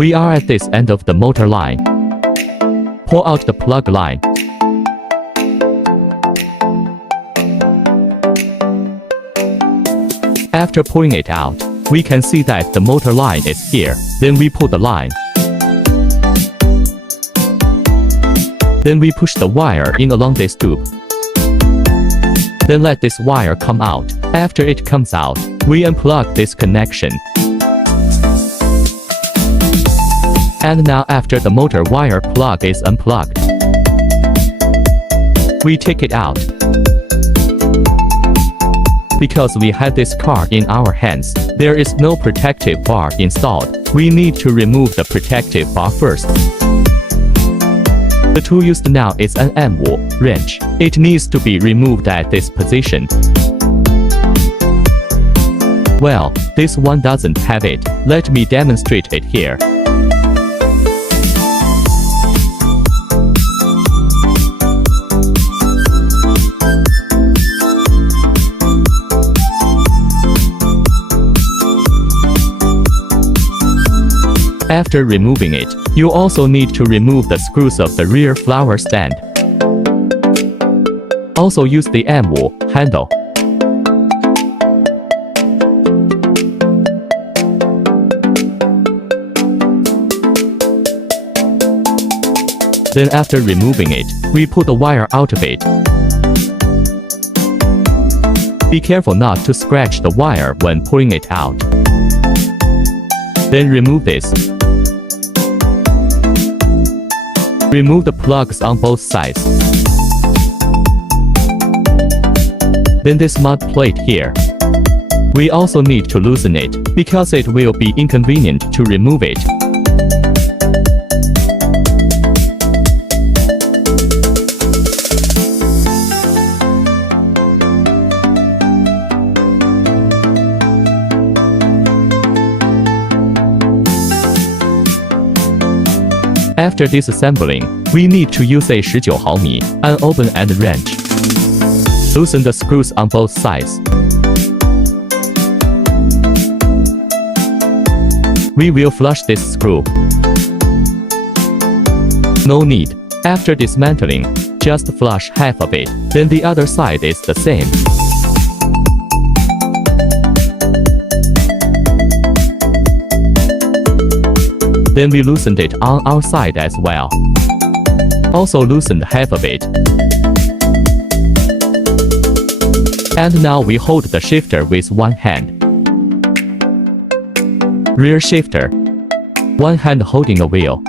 We are at this end of the motor line. Pull out the plug line. After pulling it out, we can see that the motor line is here. Then we pull the line. Then we push the wire in along this tube. Then let this wire come out. After it comes out, we unplug this connection. And now after the motor wire plug is unplugged, we take it out. Because we had this car in our hands, there is no protective bar installed. We need to remove the protective bar first. The tool used now is an M5 wrench. It needs to be removed at this position. Well, this one doesn't have it. Let me demonstrate it here. After removing it, you also need to remove the screws of the rear flower stand. Also use the M5 handle. Then after removing it, we pull the wire out of it. Be careful not to scratch the wire when pulling it out. Then remove this. Remove the plugs on both sides. Then this mud plate here. We also need to loosen it, because it will be inconvenient to remove it. After disassembling, we need to use a 19 毫米 unopened end wrench. Loosen the screws on both sides. We will flush this screw. No need. After dismantling, just flush half of it, then the other side is the same. Then we loosened it on our side as well. Also loosened half of it. And now we hold the shifter with one hand. Rear shifter. One hand holding a wheel.